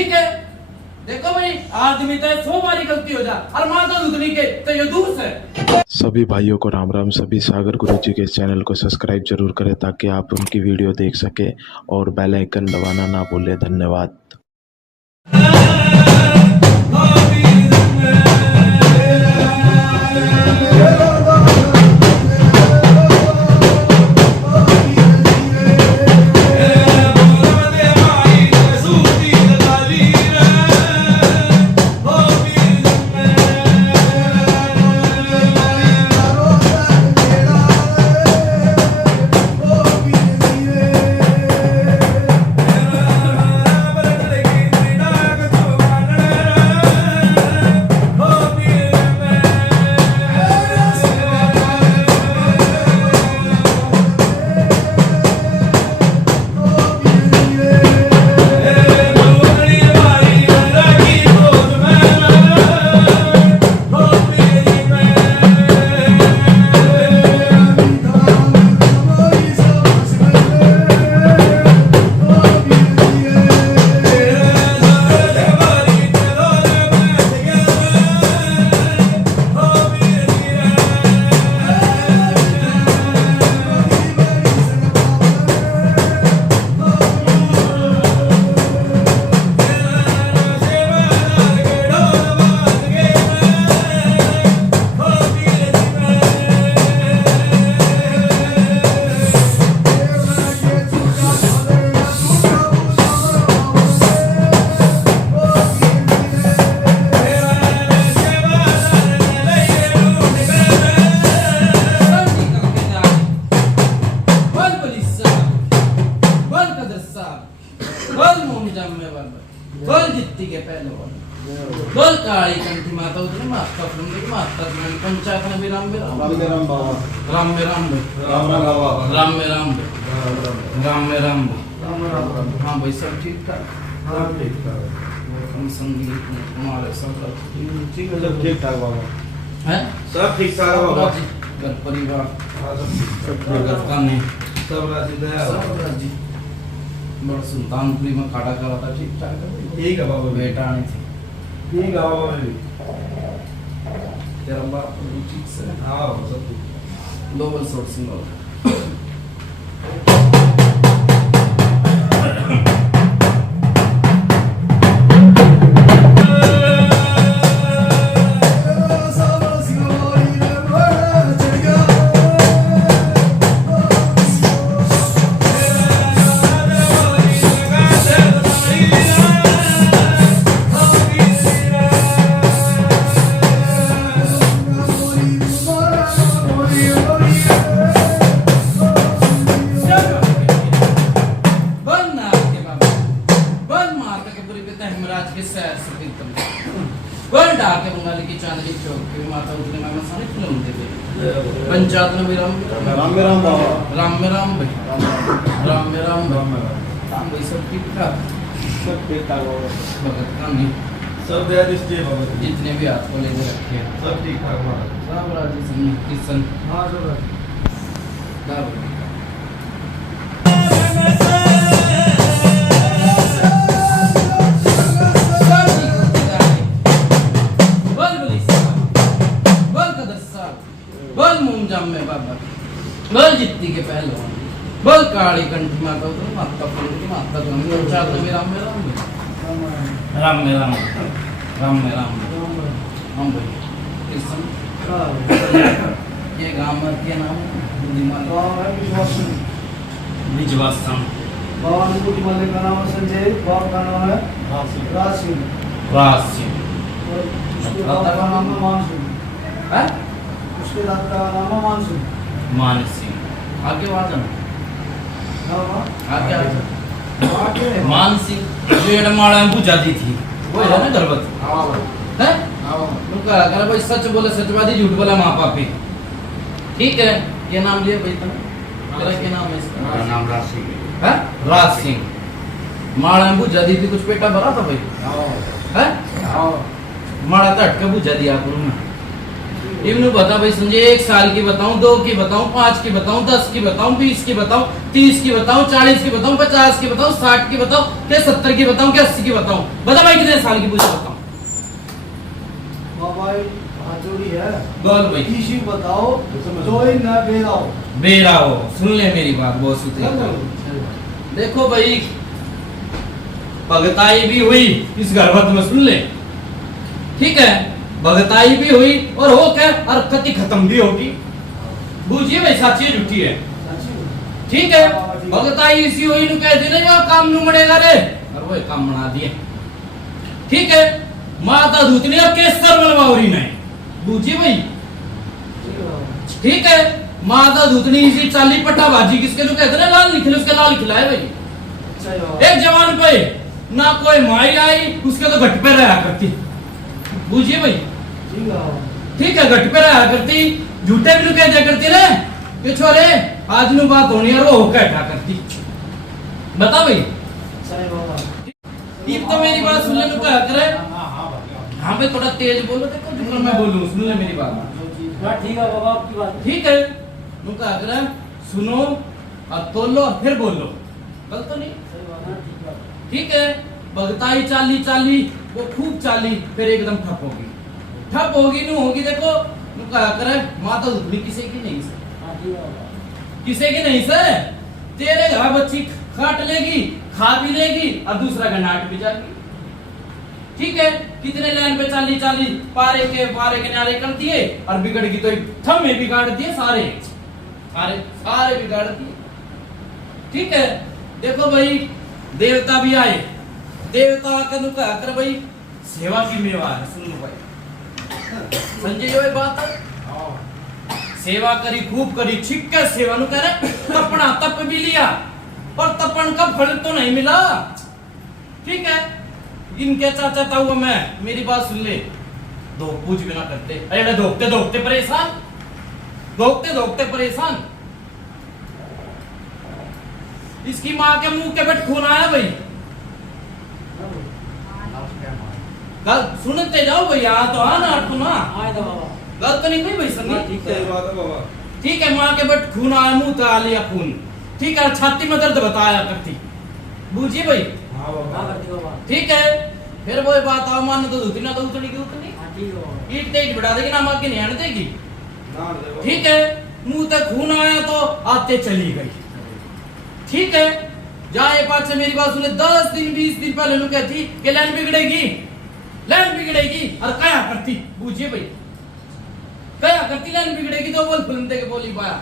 ठीक है। देखो भाई आदमी तो 100 बारी गलती हो जा और माता उतनी के तो ये दूर से। सभी भाइयों को राम राम। सभी सागर गुरुजी के चैनल को सब्सक्राइब जरूर करें ताकि आप उनकी वीडियो देख सके और बेल आइकन दबाना ना भूलें। धन्यवाद। बोल जित्ती के पहलवान बोल काली कंठी माता उतरी माता फुंडी माता फुंडी पंचायत में राम राम राम बाबा राम राम राम राम बाबा राम राम राम राम राम। हाँ भाई सब ठीक ठाक। हाँ ठीक ठाक। हम संगीत हमारे सब ठीक है। सब ठीक ठाक बाबा हैं सब ठीक ठाक बाबा। घर परिवार सब सब राजी दया सब राजी। बड़ा सुल्तानपुरी में खाड़ा करा था ठीक ठाक है। ठीक है बाबा। बेटा नहीं थी ठीक है बाबा मेरी तेरा बाप ठीक से। हाँ सब ठीक। डबल सोर्सिंग हो के बंगाली की चांदनी चौक की माता उतने में सारे फिल्म देखे पंचायत में राम राम राम बाबा राम राम भाई राम राम राम भाई सब ठीक ठाक। सब ठीक ठाक बाबा। भगत का नहीं सब दया दृष्टि बाबा जितने भी हाथ को लेके रखे हैं सब ठीक ठाक बाबा। सब राजी सन किशन। हाँ सब राजी। बोल जित्ती के पहलवान बोल काली कंठी माता उतरी माता फुंडी माता फुंडी पंचायत में राम राम राम राम राम हम भाई किशन। ये गांव में क्या नाम निजवासन। बाबा अनुकुटी माले का नाम संजय। बाप का नाम है राज सिंह। राज सिंह उसके दादा का नाम है मान सिंह। है उसके दादा का नाम है मान सिंह। मान सिंह आगे आवाज आगे आगे मान सिंह जो एडमाड़ा में बुझा दी थी वो है ना गर्भवती है। उनका अगर भाई सच बोले सचवादी झूठ बोला माँ पापी ठीक है। ये नाम लिया भाई तेरा क्या नाम है इसका? मेरा नाम राज सिंह है। राज सिंह माड़ा में बुझा दी थी कुछ पेटा भरा था भाई है। माड़ा तो हटके बुझा दिया इन्होंने बता भाई संजय 1 साल की बताऊं, 2 की बताऊं, 5 की बताऊं, 10 की बताऊं, 20 की बताऊं, 30 की बताऊं, 40 की बताऊं, 50 की बताऊं, 60 की बताऊं, क्या 70 की बताऊं, क्या 80 की बताऊं? बता भाई कितने साल की पूछो बताऊं? भाई हाथोड़ी है। बोल भाई। इसी बताओ जो ही ना बेराओ। बेराओ सुन ले मेरी बात बहुत सुते। देखो भाई भगताई भी हुई इस गर्भत में, सुन ले, ठीक है, भगताई भी हुई और हो क्या और कति खत्म भी होगी। बूझिए भाई साची है झूठी है, ठीक है। भगताई इसी हुई नु कहते ना जो काम नु मड़ेगा रे, और वो काम बना दिए, ठीक है। माता दूतनी और केसर बनवावरी नहीं, बूझिए भाई, ठीक है। माता दूतनी इसी चाली पट्टा बाजी किसके नु कहते ना लाल निकले उसके लाल खिलाए भाई। एक जवान पे ना कोई माई आई उसके तो घट पे रहा करती, बूझिए भाई, ठीक है, घट पे रहा करती, झूठे भी कह दिया करती ना कि छोरे आज नु बात होनी और वो होकर उठा करती। बता भाई, ये तो मेरी बात सुन ले नु क्या करे। हाँ भाई थोड़ा तेज बोलो, देखो जो मैं बोलूं सुन ले मेरी बात। ठीक है बाबा आपकी बात ठीक है, नु क्या करे, सुनो और तोलो और फिर बोलो, गलत तो नहीं, ठीक है। भगताई चाली चाली वो खूब चाली, फिर एकदम ठप होगी, ठप होगी नु होगी। देखो नु क्या करे, माता दूतनी किसी की नहीं से, किसी की नहीं से, तेरे घर बच्ची काट लेगी, खा भी लेगी और दूसरा का नाट भी जाएगी, ठीक है। कितने लाइन पे चाली चाली पारे के नारे कर दिए और बिगड़ गई तो थम में बिगाड़ दिए, सारे सारे सारे बिगाड़ दिए, ठीक है। देखो भाई देवता भी आए, देवता का नुका कर भाई सेवा की मेवा है, सुन लो भाई संजय जो बात है, सेवा करी खूब करी, ठीक है, सेवा नु कह रहे तपना तप भी लिया पर तपन का फल तो नहीं मिला, ठीक है। इनके चाचा ताऊ मैं, मेरी बात सुन ले, दो पूछ भी ना करते, अरे धोखते धोखते परेशान, धोखते धोखते परेशान। इसकी माँ के मुंह के पेट खून आया भाई, गल सुनते जाओ भाई, यहाँ तो आना तो ना गलत तो नहीं कोई भाई संगत, ठीक है बात है बाबा, ठीक है। माँ के पेट खून आया, मुंह तो आ लिया खून, ठीक है, छाती में दर्द बताया करती, बूझिए भाई, ठीक है। फिर वो बात आओ मान तो दूसरी ना तो उतनी की उतनी ईट तेज बढ़ा देगी ना, माँ की नहीं आने देगी, ठीक है। मुंह तक खून आया तो आते चली गई, ठीक है। जाए पास से मेरी बात सुने, 10 दिन 20 दिन पहले नु कहती कि लाइन बिगड़ेगी, लाइन बिगड़ेगी और क्या करती, बूझिए भाई, क्या करती, लाइन बिगड़ेगी तो बोल फिल्म के बोली पाया।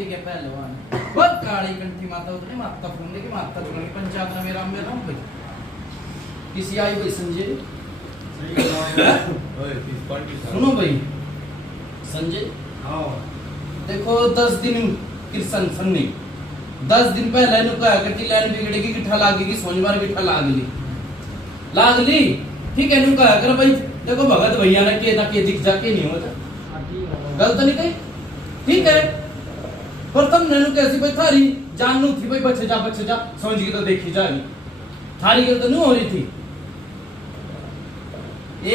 के पहलवान बहुत काली कंठी माता उतने माता फूंदे की माता दुर्गा पंचायत में राम भाई किसी आई भाई संजय सुनो भाई संजय, देखो 10 दिन कृष्ण सन्नी 10 दिन पहले नु कहा करती लाइन बिगड़ेगी कि ठा लागेगी, सोमवार भी ठा लागली, ठीक है। नु कहा कर भाई देखो भगत भैया ने के दिख जाके नहीं होता, गलत नहीं कही, ठीक है। प्रथम नैनु कैसी भाई थारी जानू थी भाई, बच्चे जा समझ के तो देखी जाएगी, थारी गल तो नहीं हो रही थी।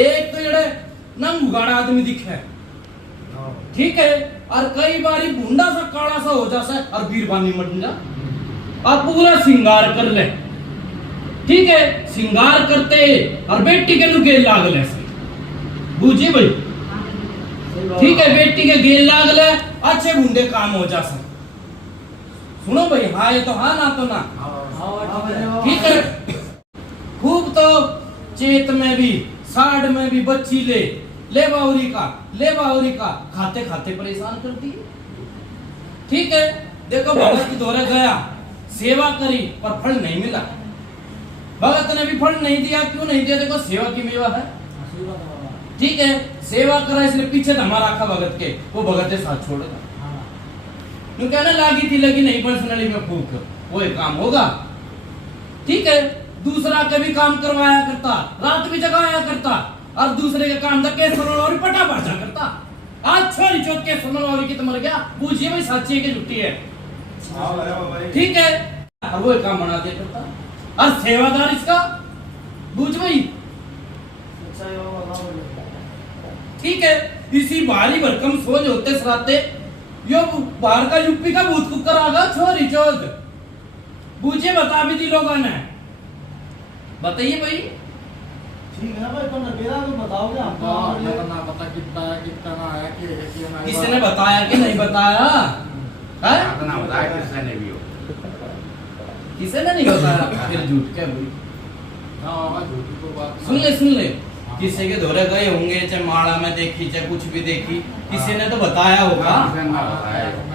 एक तो जड़े नंग उगाड़ा आदमी दिखे, ठीक है, और कई बारी भूंडा सा काला सा हो जाता है और बीरबानी मट जा और पूरा श्रृंगार कर ले, ठीक है। श्रृंगार करते और बेटी के नु गेल लाग ले, बूझिए भाई, ठीक है। बेटी के गेल लाग ले, अच्छे भूंडे काम हो जा सक, सुनो भाई, हाँ ये तो हाँ ना तो ना, ठीक है। खूब तो चेत में भी साढ़ में भी बच्ची ले बाउरी का खाते खाते परेशान करती है, ठीक है। देखो भगत दौरे गया सेवा करी पर फल नहीं मिला। भगत ने भी फल नहीं दिया, क्यों नहीं दिया? देखो सेवा की मेवा है, ठीक है। सेवा करा इसलिए पीछे धमा रखा भगत के, वो भगत के साथ छोड़ देगा। यूं कहना लागी थी लगी नहीं, पर्सनली में फूक वो एक काम होगा, ठीक है। दूसरा के भी काम करवाया करता, रात भी जगाया करता, और दूसरे के काम तक केस और पटा बाजा करता। आज छोरी चौथ के सुनवारी की तो मर गया, पूछिए भाई सच्ची है कि झूठी है, ठीक है। और वो एक काम बना दिया करता, और सेवादार इसका पूछ भाई, ठीक है। इसी भारी भरकम सोच होते सराते यो बाहर का यूपी का भूत कुकर आ गया छोरी चौथ, पूछिए बता भी दी लोगों ने, बताइए भाई। ठीक है ना भाई, पर मेरा तो बताओगे हमको। ना पता कितना ना आया कि किसी ने बताया कि नहीं बताया है? ना बताया किसने ने भी हो। किसी ने नहीं बताया, फिर झूठ क्या भाई? हाँ झूठी को बात सुन ले किसी के धोरे गए होंगे, चाहे माड़ा में देखी चाहे कुछ भी देखी, किसी ने तो बताया होगा,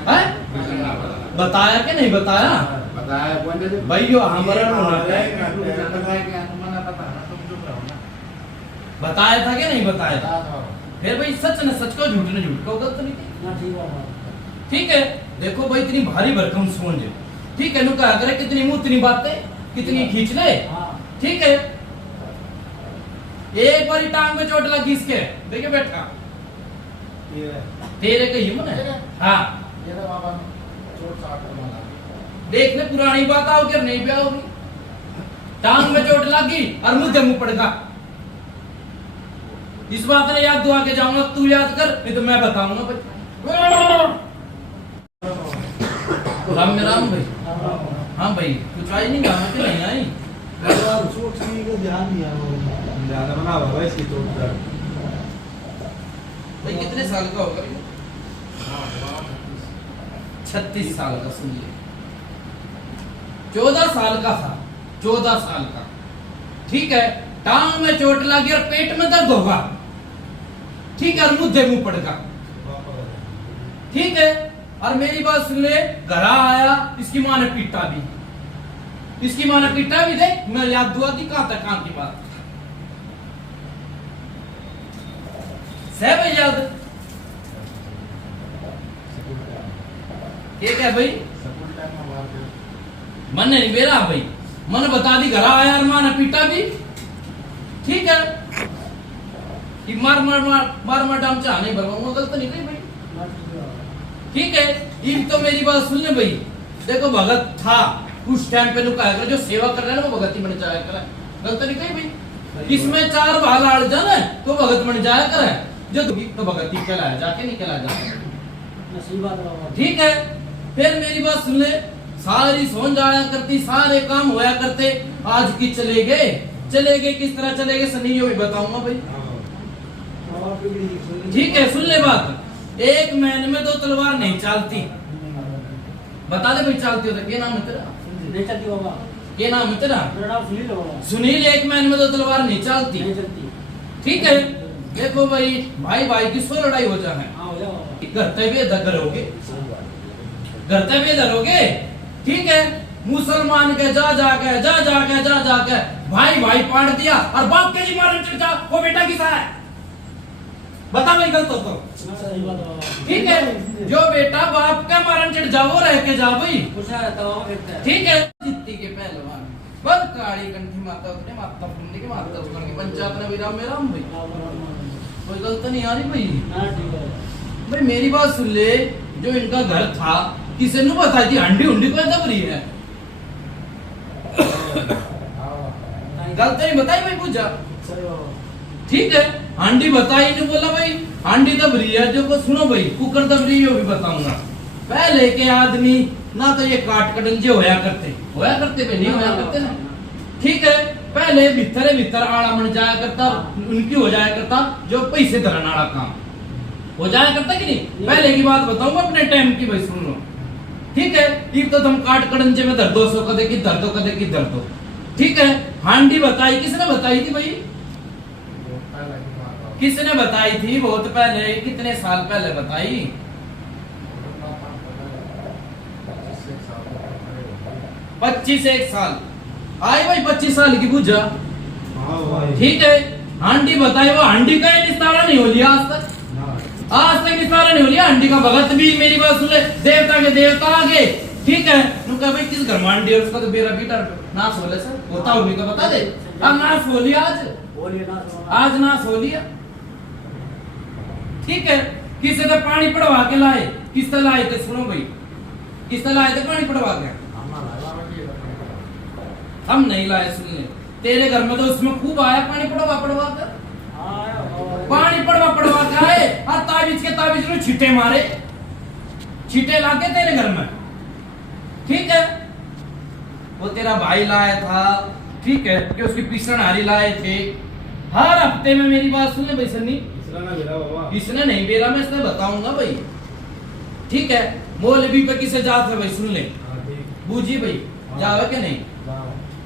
है? बताया कि नहीं बताया? बताया भाई यो हमारा बताया था कि नहीं बताया था? फिर भाई सच ने सच को, झूठ ने झूठ को, गलत नहीं, ठीक है। देखो भाई इतनी भारी भरकम सोच है, ठीक है। नुका अगर कितनी मुंह इतनी बातें कितनी खींच ले, ठीक है। एक बारी टांग में चोट लगी इसके, देखिए बैठा तेरे कही मन है, हाँ देखने पुरानी बात आओ क्या नहीं भी आओगी। टांग में चोट लगी और मुझे मुंह पड़ेगा, इस बात ने याद दुआ के जाऊंगा, तू याद कर नहीं तो मैं बताऊंगा भाई। राम भाई, हाँ भाई कुछ आई नहीं, गाना क्यों नहीं आई? चोट की को ध्यान दिया ज्यादा बना बाबा इसकी चोट का। भाई कितने साल का होगा? 36 साल का, सुन ले 14 साल का था, 14 साल का, ठीक है। टांग में चोट लगी और पेट में दर्द होगा, ठीक है, और मुझे मुंह पड़ेगा, ठीक है। और मेरी बात सुन ले, घर आया इसकी माँ ने पीटा भी, इसकी माँ ने पीटा भी, देख मैं याद दुआ दी कहां तक काम की बात है भाई, याद क्या भाई? मन नहीं बेरा भाई, मन बता दी घर आया और माँ ने पीटा भी, ठीक है। कि मार मार मार मार मार डाम चाह नहीं भरवाऊंगा, गलत नहीं कही भाई, ठीक है। ये तो मेरी बात सुन ले भाई, देखो भगत था उस टाइम पे लुका कर, जो सेवा कर रहे हैं वो भगत ही बन जाया करे, गलत नहीं कही भाई। इसमें 4 भाग आड़ जाना तो भगत बन जाया करे, जो तो भगत ही कहलाया जाके नहीं कहलाया जाता, ठीक है। फिर मेरी बात सुन ले, सारी सोन जाया करती, सारे काम होया करते, आज की चले गए किस तरह चले गए सनी यो भी बताऊंगा भाई, ठीक है। सुन ले बात, एक महीने में 2 तलवार नहीं चलती, बता दे भाई चलती हो तो क्या नाम है तेरा? नहीं चलती बाबा, क्या नाम है तेरा? मेरा नाम सुनील है बाबा। सुनील, एक महीने में 2 तलवार नहीं चलती, ठीक है। देखो भाई भाई भाई की सो लड़ाई हो जाए, करते भी इधर करोगे, करते भी इधर होगे, ठीक है। मुसलमान के जा के भाई भाई पाड़ दिया और बाप के जी मारने चढ़ जा, वो बेटा किसा है? बता भाई गलत हो तो, ठीक है। जो बेटा बाप का मारन चढ़ जा वो रह के जा भाई, ठीक है। जित्ती के पहलवान बल काली कंठी माता उतरे माता फुंडी के माता उतर के पंचायत ने विराम में राम भाई, कोई गलत नहीं आ रही भाई। भाई मेरी बात सुन ले, जो इनका घर था किसी ने बताई थी, हंडी उंडी को दब रही है, गलत नहीं बताई भाई, पूछा, ठीक है। हांडी बताई नहीं, बोला भाई हांडी दब रही है, जो को सुनो भाई कुकर दब रही है, वो भी बताऊंगा। पहले के आदमी ना तो ये काट कटंजे होया करते पे नहीं होया करते ना, ठीक है। पहले भीतर आड़ा बन जाया करता, उनकी हो जाया करता जो पैसे धरन आड़ा काम हो जाया करता कि नहीं। पहले की बात बताऊंगा अपने टाइम की भाई, सुन लो, ठीक है। एक तो तुम काट कटंजे में धर 200 कदे की धर दो, ठीक है। हांडी बताई, किसने बताई थी भाई? किसने बताई थी? बहुत पहले, कितने साल पहले बताई? 25 एक साल आए भाई, 25 साल की पूजा। हाँ भाई ठीक है, हांडी बताए, वो हांडी का ही निस्तारा नहीं हो लिया आज तक, आज तक निस्तारा नहीं हो लिया हांडी का। भगत भी मेरी बात सुन ले, देवता के देवता आगे। ठीक है, उनका भाई किस घर में हांडी है, उसका तो बेरा बेटा नाश हो ले सर, होता होगी तो बता दे। अब नाश हो लिया, आज नाश हो लिया। ठीक है, किसी ने पानी पड़वा के लाए, किस तरह लाए थे सुनो भाई, किस तरह लाए थे पानी पड़वा के? हम नहीं लाए, सुन ले, तेरे घर में तो उसमें खूब आया पानी पड़वा पड़वा कर, पानी पड़वा पड़वा के आए और ताबीज के ताबीज में छींटे मारे, छींटे लाके तेरे घर में। ठीक है, वो तेरा भाई लाया था, ठीक है, कि उसकी पिसण हारी लाए थे। हर हफ्ते में मेरी बात सुन ले भाई सन्नी, इसने नहीं बेरा, मैं इसने बताऊंगा भाई। ठीक है, मौलवी पे किसे जात है भाई, सुन ले बूझी भाई, जावे के नहीं?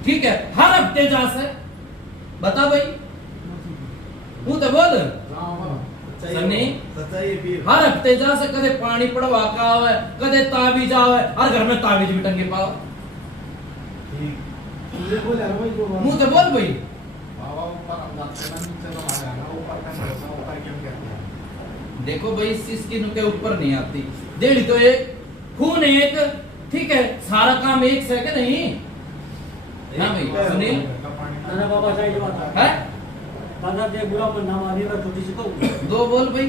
ठीक है, हर हफ्ते जा से बता भाई, तू तो बोल सन्नी, हर हफ्ते जा से कदे पानी पड़वा का आवे, कदे ताबीज आवे, और घर में ताबीज भी टंगे पाओ। मुंह तो बोल भाई। देखो भाई, इस चीज की नुके ऊपर नहीं आती, देड़ी तो एक, खून एक, ठीक है, सारा काम एक से के नहीं। हाँ भाई सुनील, है दो बोल भाई।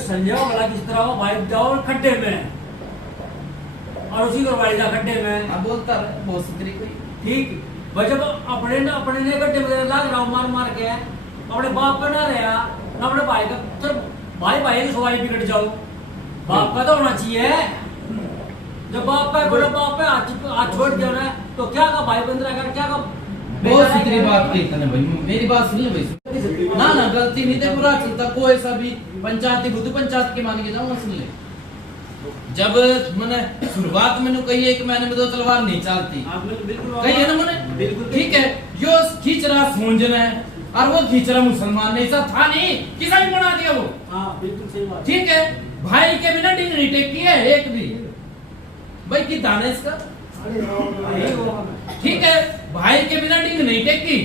संजय वाला किस तरह हो भाई, जाओ खड्डे में और उसी को भाई जा खड्डे में। हाँ बोलता रहे, बहुत सुधरी कोई। ठीक भाई, जब अपने ने गड्ढे में लाग रहा मार मार के, अपने बाप का ना रहा ना अपने भाई का, तो भाई की सवारी बिगड़ जाओ, बाप का तो होना चाहिए। जब बाप का बोलो, बाप पे हाथ छोड़ दिया ना, तो क्या का भाई बंद रहा, क्या का बहुत सुधरी बात की तने भाई, मेरी बात सुन ले भाई। ना ना गलती नहीं थे, बुरा चलता कोई ऐसा भी पंचायती बुद्ध पंचायत की मान के जाऊँ, सुन ले। जब मैंने शुरुआत में कही है कि मैंने में दो तलवार नहीं चलती, कही है ना मैंने, ठीक है, जो खींच रहा सोंजन है और वो खींच रहा मुसलमान ने, ऐसा था नहीं, किसा भी बना दिया वो। बिल्कुल सही बात। ठीक है, भाई के बिना डिंग नहीं टेकी है एक भी भाई, की दाना इसका। ठीक है, भाई के बिना डिंग नहीं टेकी।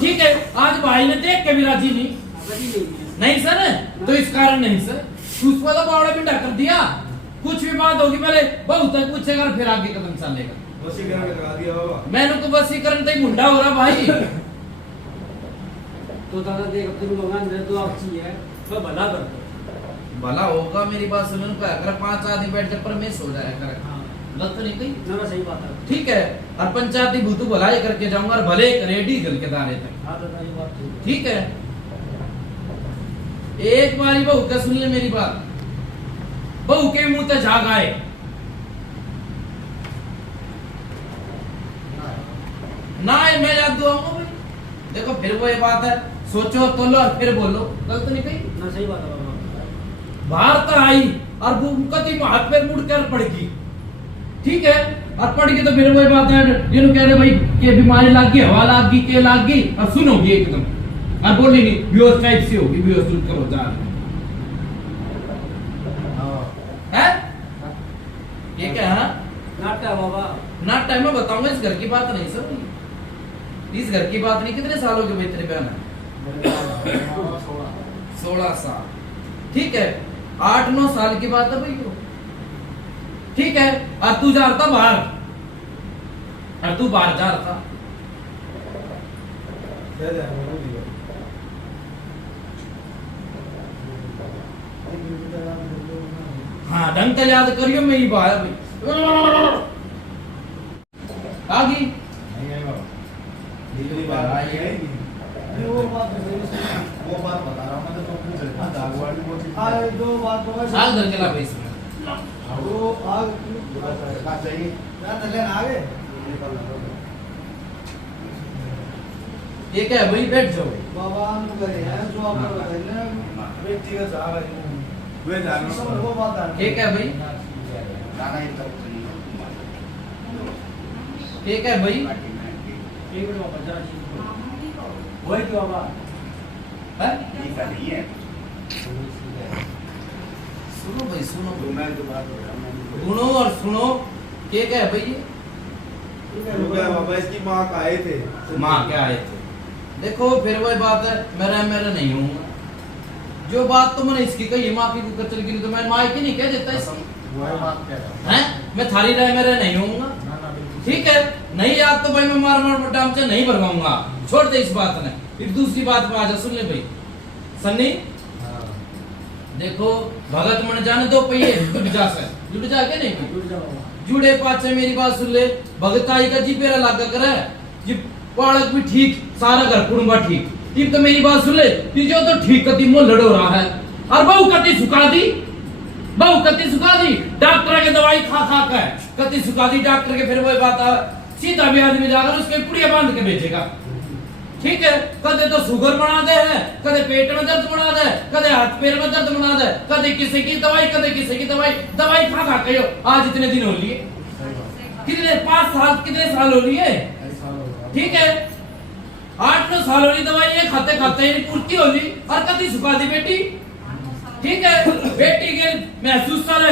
ठीक है, आज भाई ने देख के भी राजी नहीं सर, तो इस कारण नहीं सर, उसको तो बावड़ा बिंडा कर दिया। कुछ भी बात होगी पहले बहुत तक पूछेगा, फिर आगे कदम चलेगा। वसीकरण करा दिया बाबा, मैंने तो वसीकरण तो मुंडा हो रहा भाई। तो दादा देख, तेरे भगवान दे तो अच्छी है, तो भला कर भला होगा, मेरी बात सुनो, अगर 5 आदमी बैठ कर परमेश हो जाए कर, गलत नहीं कही ना, सही बात है। ठीक है, और पंचायती भूतू भलाई करके जाऊंगा, और भले रेडी जल के दाने तक। हाँ दादा, ये बात ठीक है, एक बारी बहू का सुन ले मेरी बात, बहू के मुंह तक झाग आए, ना मैं याद दुआऊंगा भाई। देखो फिर वो ये बात है, सोचो तो लो और फिर बोलो, गलत नहीं कही ना, सही बात है बाबा। बाहर तो आई और कति हाथ पैर मुड़ कर पड़गी। ठीक है, और पड़ गई तो फिर वही बात है, जिन्होंने कह रहे भाई कि बीमारी लाग गई, हवा लाग गई, के लाग गई, और सुनोगी एकदम, और बोलेगी बेहोश टाइप से होगी, बेहोश दूर करो जा है। ये क्या है नाटक बाबा, नाट टाइम में बताऊंगा, इस घर की बात नहीं सर, इस घर की बात नहीं। कितने साल हो गए भाई तेरे बहन है? 16 साल। ठीक है, 8-9 साल की बात है भाई को। ठीक है, और तू जा रहा था बाहर, और तू बाहर जा रहा था, हाँ ढंग से याद करियो, मेरी बात भाई आगी वो बात बता रहा हूँ मैं, तो पूछ रहा था दागवाड़ी वो चीज, दो बात तो साल घर के ला भाई इसमें वो आग का चाहिए ना, चले आगे ये क्या है भाई, बैठ जाओ बाबा हम करे हैं जो आप बताइए व्यक्तिगत आवाज वे जानो, वो बात है। ये क्या है भाई, ये क्या है भाई, एक मिनट बाबा जरा वही क्यों बाबा है? सुनो भाई, सुनो, सुनो और सुनो। के क्या है भाई ये? बाबा इसकी माँ का आए थे माँ क्या आए थे? देखो फिर वही बात है, मेरा नहीं हूँ। जो बात तो मैंने इसकी कही माँ की कुकर चल गई, तो मैं माँ की नहीं कह देता इसकी हैं? मैं थारी राय मेरा नहीं होऊंगा, ठीक है? नहीं याद तो भाई मैं मार डाम से नहीं भरवाऊंगा, छोड़ दे इस बात ने। फिर दूसरी बात में आजा, सुन ले भाई सन्नी। देखो भगत मन जाने दो पहिए जुड़ जा के नहीं जुड़े पाचे, मेरी बात सुन ले। भगताई का जी पेरा लागा करे जी, पालक भी ठीक, सारा घर कुड़ुंबा ठीक। ये तो मेरी बात सुन ले, ये जो तो ठीक कति मुंह लड़ो रहा है, और बहु कति सुखा दी, डॉक्टर के दवाई खा कर कति सुखा दी डॉक्टर के। फिर वही बात सीधा भी आदमी जाकर उसके पुड़िया बांध के बेचेगा, ठीक है? कदे तो शुगर बना दे है, कदे पेट में दर्द बना दे, कदे हाथ पैर में दर्द बना दे, कदे किसी की दवाई, कदे किसी की दवाई खा के आज इतने दिन हो लिए, कितने 5 साल कितने साल हो लिए, ठीक है? 8-9 साल हो ली दवाई ये खाते खाते पूर्ति हो ली, और कति सुखा दी बेटी, ठीक है? बेटी के महसूस चल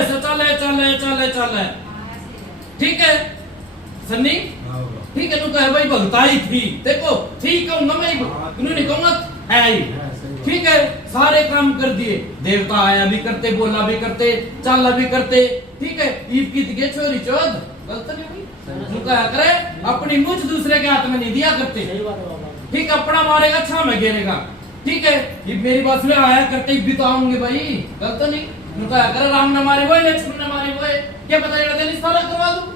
है, ठीक है सन्नी? ठीक है, तू कहे भाई भगताई थी, देखो ठीक कहूंगा मैं, उन्होंने कहूंगा है ही, ठीक है? सारे काम कर दिए, देवता आया भी करते, बोला भी करते, चाला भी करते, ठीक है? ईद की दिखे छोरी चौथ, गलत नहीं हुई। तू कहा करे अपनी मुझ दूसरे के हाथ में नहीं दिया करते, ठीक? अपना मारेगा छा में गिरेगा, ठीक है? ये मेरी बात सुने, आया करते ही बिताऊंगे भाई, गलत नहीं। तू कहा करे राम न मारे वो, लक्ष्मण न मारे वो, क्या पता सारा करवा दूं,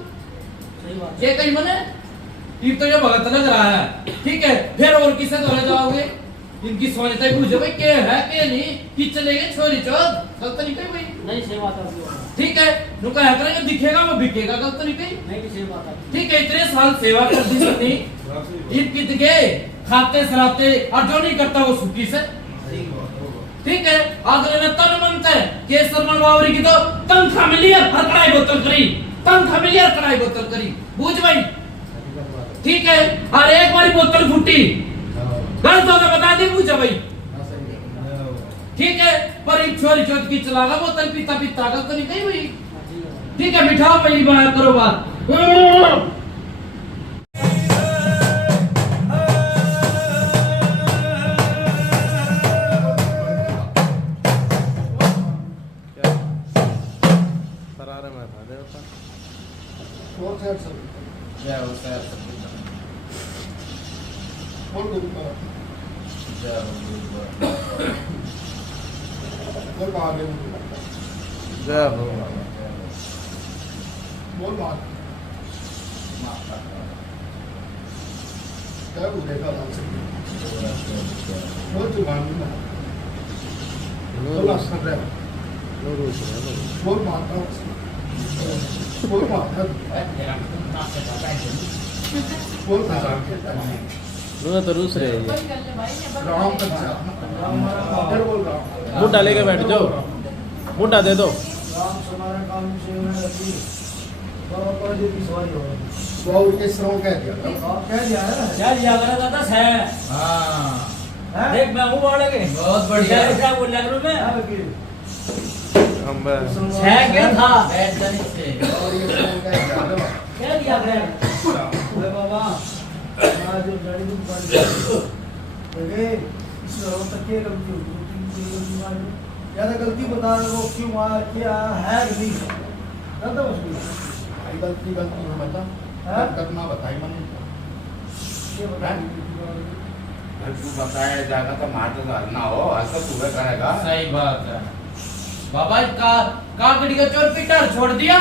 ये कहीं मने ये तो ये भगत लग रहा है, ठीक है? फिर और किसे धोने जाओगे? इनकी सोचते पूछो भाई के है के नहीं, कि चलेंगे छोरी चौथ, गलत नहीं कही भाई, नहीं सही बात है, ठीक है? नुका है करेंगे दिखेगा वो बिकेगा, गलत नहीं कही, नहीं सही बात है, ठीक है? इतने साल सेवा कर दी सनी, ईद की दिखे खाते सराते, और जो नहीं करता वो सुखी से, ठीक है? अगले ने तन मनता है केसर मनवावरी की तो तनखा मिलियर कढ़ाई बोतल करी, बूझ भाई, ठीक है? और एक बारी बोतल फूटी, गलत होगा बता दे, पूछा भाई, ठीक है? पर एक छोरी चौथ की चलागा बोतल पीता गलत नहीं कही हुई, ठीक है? बिठाओ पहली बार करो बात। तो रूस रहे मुंडा लेके बैठ जाओ, मुंडा दे दो। देख मैं हूँ बोल के बहुत बढ़िया, क्या बोल रहा हूँ मैं, क्या था बैठ जाने से क्या दिया करे बाबा आज गाड़ी में लगे इस तक के या तो गलती बता दो क्यों मार क्या है नहीं गलत मुश्किल गलती में बता घटना बताई मैंने ये बताया तू बताया जाएगा तो मार तो ना हो, ऐसा पूरा करेगा। सही बात है बाबा, का गड़ी का चोर पीटर छोड़ दिया,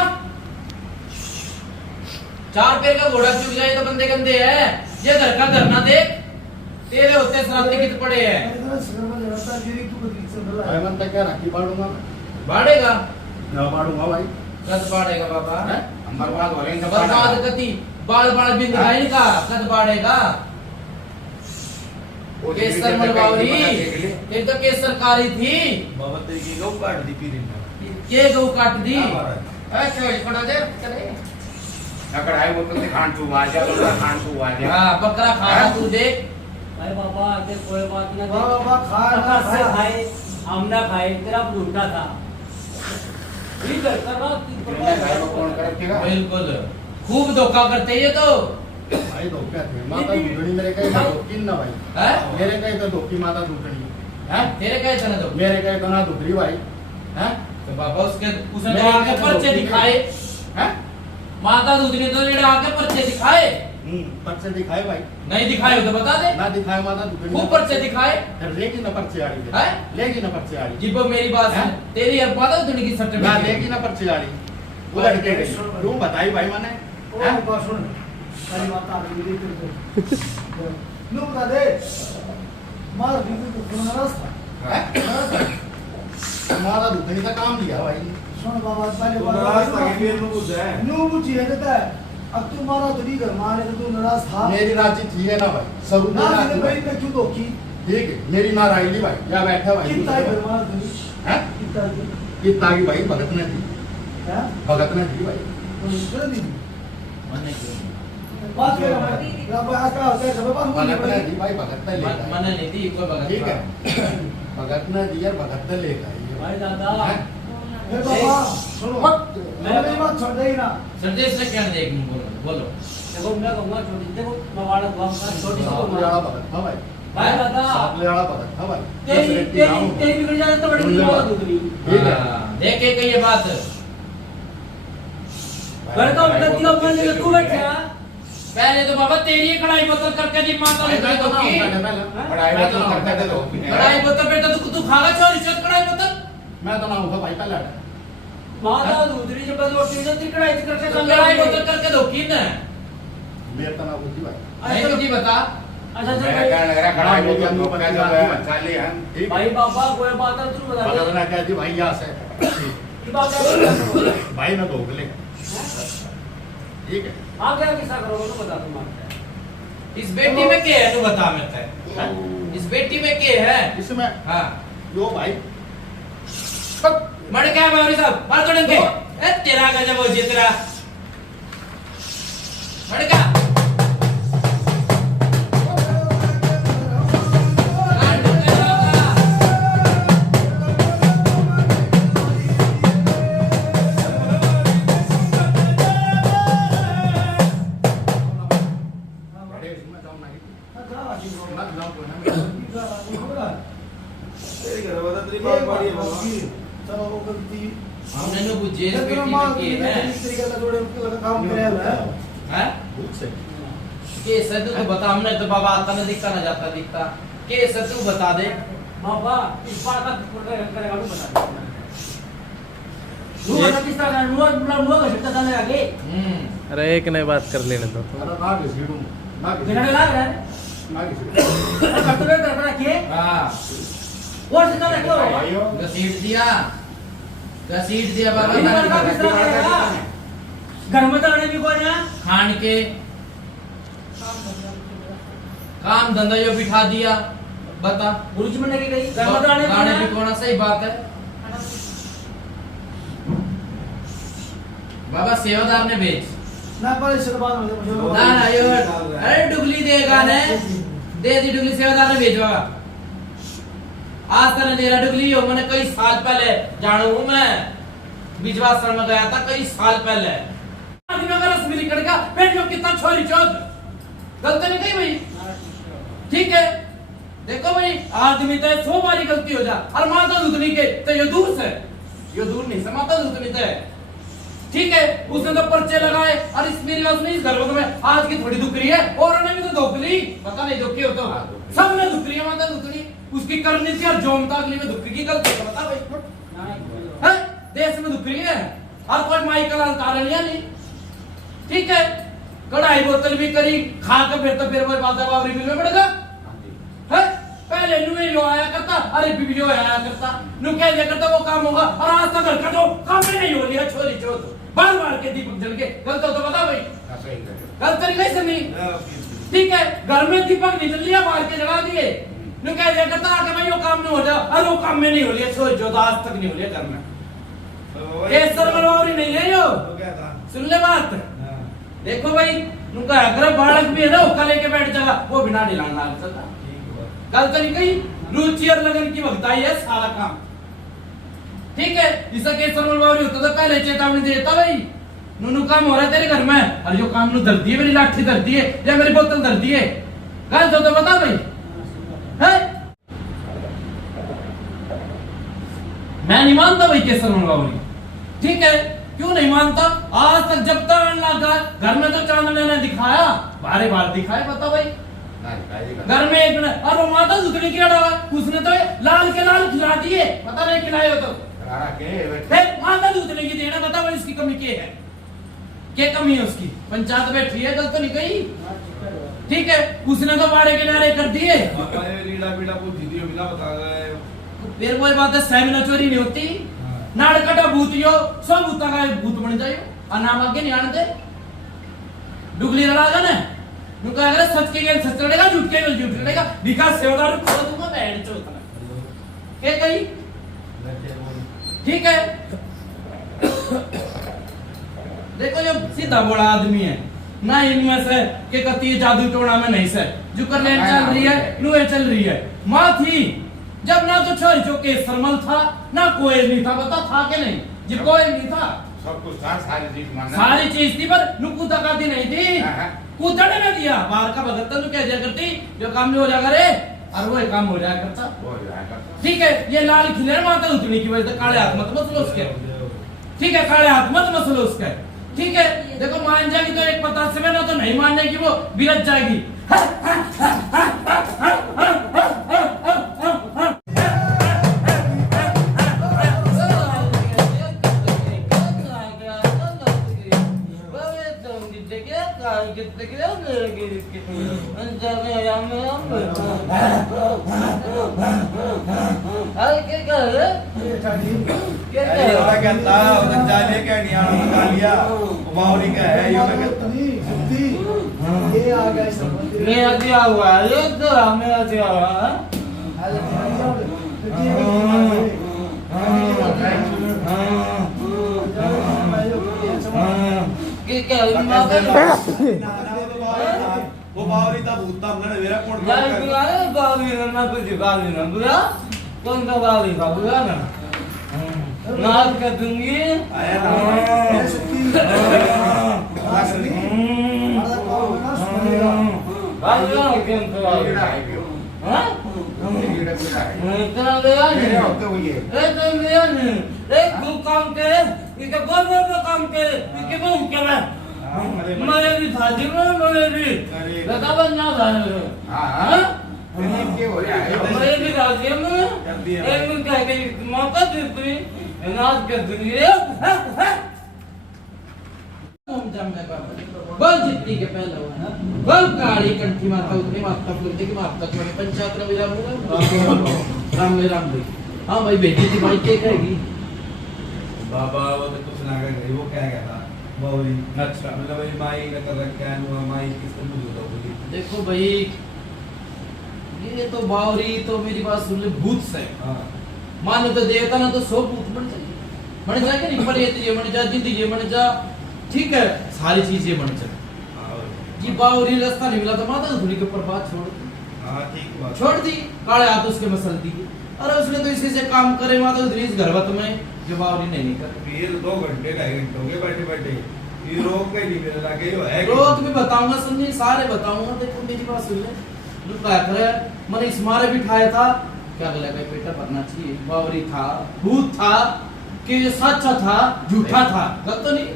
4 पैर का घोड़ा चुक जाए तो बंदे गंदे है, ये घर का घर ना देख, तेरे होते शराबते कित पड़े हैं। मन तक क्या राखी बाड़ूंगा, बाढ़ेगा ना बाड़ूंगा भाई, कद बाढ़ेगा बाबा, बर्बाद हो रहे हैं बर्बाद कति बाल बिंद गाइन का कद बाढ़ेगा। केसर मलबावरी ये तो केसरकारी थी, बाबा तेरी की गौ काट दी पीरी के गौ काट दी, अच्छा पड़ा दे चले अगर आई बोतल से खान तू आ जा, खान तू आ जा। हां बकरा खाना तू देख। अरे बाबा आगे कोई बात ना, बाबा खा से खाए हम ना खाए, तेरा लूटा था ठीक करता ना मेरे भाई को फोन कर रखेगा बिल्कुल खूब धोखा करते ये तो भाई धोखा थे माता दूधनी मेरे कहे ना धोखी ना भाई हैं मेरे कहे तो धोखी माता दूधनी हैं तेरे कहे था ना तो मेरे कहे तो ना दूधरी भाई हैं तो बाबा उसके उसने मेरे तो आके कहे तो पर्चे धोखी दिखाए हैं माता दूधनी तो लेड़ा आके पर्चे दिखाए पर्चे दिखाए भाई नहीं दिखाए हो तो बता दे ना दिखाए माता दूधनी खूब पर्चे दिखाए फिर लेगी ना पर्चे आ रही हैं? लेगी ना पर्चे आ रही जिब्बो मेरी बात सुन हैं? तेरी अब माता दूधनी की ना सर्टिफिकेट लेगी ना पर्चे आ रही वो लड़के गई क्यों बताई भाई मैंने हैं? सुन सारी बात आ गई तेरे को नो बता दे मार दीदी को फोन रास्ता हैं? माता दूधनी का काम दिया भाई सुन बाबा पहले रास्ता के फिर नु बुझे नो बुझी है देता है अब तू मारा तो नहीं घर मारे तो तू नाराज था मेरी राजी थी है ना भाई सब ना तेरे भाई ने क्यों धोखी ठीक है मेरी नारायणी भाई या बैठा भाई कितना ही घर मार तू हैं? कितना ही कितना की भाई भगत ने दी है भगत ने दी भाई तो कर दी मने क्यों बात कर रहा है आका होता है सब बात भगत ने दी भाई भगत ने लेकर आई। मने नहीं थी कोई भगत ठीक है भगत ने दी और भगत ने लेकर आई भाई दादा हैं? फिर बाबा सुनो मैं मेरी बात छोड़ दे ना सरदेश ने क्या देख बोलो बोलो देखो मैं कहूंगा छोटी देखो मवाड़ा हुआ छोटी सी सात को ले वाला भगत था भाई भाई दादा सात ले वाला भगत था भाई तेरी दस रेती तेरी नाम। तेरी बिगड़ जाए तो बड़ी दुनिया बात बात। दूसरी ठीक है हाँ, देखे कि ये बात घर का गलती अपन ने तू बैठा पहले तो बाबा तेरी ही कढ़ाई बोतल करके दी माता ने भाई तो तो की पढ़ाई में तो करते थे लोग कढ़ाई बोतल पे तो तू खागा चोरी चोर कढ़ाई बोतल मैं तो ना उठा भाई पहले माता दूसरी जब रोटी जो ती कढ़ाई से करके कढ़ाई बोतल करके दो की ना मेरे तो ना बुद्धि भाई नहीं बुद्धि बता अच्छा मेरा चल क्या लग रहा है कढ़ाई में तो भाई, कैसे गया चाली है ठीक भाई है बाबा कोई बात है तू बता भगत दे ने कह दी भाई यहाँ से ये बात है भाई ना धोख ले ठीक है आप क्या किस्सा करोगे तो बता तुम इस बेटी में क्या है तू बता मैं इस बेटी में क्या है इसमें हाँ यो भाई मर क्या बावरी साहब मार तोड़न के ए तेरा गजब हो जे तेरा मर क्या बड़े इसमें जाओ नहीं मत जाओ कोई ना तेरी घर वाला तेरी बात मारी है बाबा चलो वो गलती हमने नो बुझे इस तेरे बेटी मां में की क्या है तरीके का जोड़े उसके लगा काम करे है हैं भूत से के सदु तो बता हमने तो बाबा आता ना दिखता ना जाता दिखता के सदु बता दे बाबा इस बात का करेगा तो बता दे नुआ किस्सा का नुआ का शिफ्ट करने आगे अरे एक नई बात कर लेने दो अरे ना किसी डूम ना किसी बिगड़ने लग रहा है ना किसी कटवे कर रखे हां वो से कर रखे भाइयों घसीट दिया बाबा इन बार का किस्सा करेगा घर में तो आने की कोई ना खान के काम धंधा जो बिठा दिया बता गुरुजी मंडे की गई घर में तो आने गाने की भी कोना सही बात है बाबा सेवादार ने भेज ना पर इसके बाद मुझे ना ना यो अरे डुगली दे गाने दे दी डुगली सेवादार ने भेज बाबा आज तक तेरा डुगली हो मैंने कई साल पहले जानू हूं मैं बिजवासर में गया था कई साल पहले दिनों का रस मिली कड़का पेट में कितना छोरी चौथ गलती नहीं कही भाई ठीक है देखो भाई आदमी तो 100 बारी गलती हो जा और माता दूधनी के तो ये दूर से ये दूर नहीं से माता दूधनी तो है ठीक है उसने तो पर्चे लगाए और इस मेरी बात नहीं इस घर में आज की थोड़ी दुख रही है और उन्होंने भी तो दुख ली पता नहीं दुखी हो तो सबने दुख रही है माता दूधनी उसकी करनी थी और जोमता अगली में दुख की गलती है बता भाई है देश में दुख रही है और कोई माई का तारण नहीं ठीक है कढ़ाई बोतल भी करी खा के फिर तो फिर वो बाधा बावरी मिल में पड़ेगा है पहले नुए जो आया करता अरे बीबी जो आया करता नु कह दिया करता वो काम होगा और आज तक घर का तो काम ही नहीं हो रही है छोरी चौथ बार बार के दीपक जल के गलत हो तो बता भाई गलत तरीके से नहीं ठीक है घर में दीपक निकल लिया बाहर के जला दिए नु कह दिया करता आके भाई वो काम नहीं हो जा अरे वो काम में नहीं हो रही है छोरी चौथ आज तक नहीं हो रही है घर में केसर मनवारी नहीं है यो सुन ले बात देखो भाई उनका अगर बालक भी है ना उसका लेके बैठ जाएगा वो बिना ढिलाना चलता गलत नहीं कही रुचि और लगन की भगताई है सारा काम ठीक है, इसका केस बावरी होता तो पहले चेतावनी देता भाई। नूनू काम हो रहा है तेरे घर में, और जो काम नू धरती है, मेरी लाठी धरती है या मेरी बोतल धरती है, कहा तो बता भाई है? मैं नहीं मानता भाई केस बावरी, ठीक है, क्यों नहीं मानता? आज तक जब तक लगा घर में तो चांदने ने दिखाया, बारे बार दिखाया, बता भाई घर में एक मिनट। और वो माता दूसरी क्या डाला, उसने तो लाल के लाल खिला दिए, पता नहीं खिलाए हो तो माता दूसरे की देना, बता भाई इसकी कमी क्या कमी है उसकी? पंचायत बैठी है, गलत तो नहीं कही, ठीक है, उसने तो बाड़े किनारे कर दिए, फिर वही बात है, सेमिना चोरी नहीं होती, नाड़कटा भूतियो सब भूता का भूत बन जाए, और नाम आगे नहीं आने डुगली लड़ागा ना, नुका अगर सच के गेल सच लड़ेगा, झूठ के गेल झूठ लड़ेगा, विकास सेवादार को दूंगा बैंड चौथा क्या कही, ठीक है। देखो जो सीधा बड़ा आदमी है ना, इनमें से के कती जादू टोना में नहीं से जो कर ले चल रही है, लुए चल रही है, माँ थी जब ना तो छोरी जो के सरमल था ना कोई नहीं था, बता था के नहीं जी, कोई नहीं था, सब कुछ था, सारी चीज थी, पर नुकू तकाती नहीं थी, कूदने में दिया बाहर का भगत तो कह दिया करती जो काम नहीं हो जाएगा रे, और वो काम हो जाया करता, ठीक है। ये लाल खिले माता उतनी की वजह से काले हाथ मत मसलो उसके, ठीक है, काले हाथ मत मसलो उसके, ठीक है। देखो मान जाएगी तो एक पता से ना तो नहीं मानने की, वो बिरज जाएगी। ये आ गया मेरा दिया हुआ है, ये तो मेरा दिया हुआ है, वो बावरी था भूत था, हमने मेरा कोड यार बुलाए बावरी ना कुछ बावरी ना बुला, कौन सा बावरी का बुला ना, नाच कर दूंगी, आया ना बावरी ना क्यों तो बावरी, हाँ? इतना ले आने, तो ले आने, एक खूब काम करे, इके बोल काम करे, इके बोल क्या मैं मेरे भी था जी मेरे भी लगा बनना था हाँ मेरे भी राजी में एक मिनट कह के मौका देती नाच कर दूंगी बल जितनी के पहले हुआ बल काली कंठी माता उतनी माता फुलती की माता को पंचायत में विराम राम भाई, हाँ भाई बेटी थी भाई क्या कहेगी बाबा, वो तो कुछ ना कर गई, वो क्या कहता बावरी, अच्छा मतलब भाई माई का कर रखा है, वो माई किसको बुझ बोली। देखो भाई ये तो बावरी तो मेरी बात सुन ले, भूत से मान तो देवता ना तो 100 भूत बन जाए कि नहीं, पर ये बन जा, जिंदगी बन जा, ठीक है, सारी चीजें बन जाए। ये बावरी रास्ता नहीं मिला तो माता धुली के ऊपर बात छोड़ दी, ठीक बात छोड़ दी, काले हाथ उसके मसल दी, अरे उसने तो इसी से काम करे माता धुली इस घरवत में जो बावरी नहीं कर, फिर 2 घंटे 2.5 घंटे हो गए बैठे बैठे, ये रोक के नहीं मेरे लगे यो है, रोक भी बताऊंगा, सुनिए सारे बताऊंगा, देखो मेरी बात सुन ले, जो क्या करे मैंने इस मारे बिठाया था, क्या लगा बेटा पढ़ना चाहिए, बावरी था, भूत था कि सच्चा था झूठा था, गलत तो नहीं,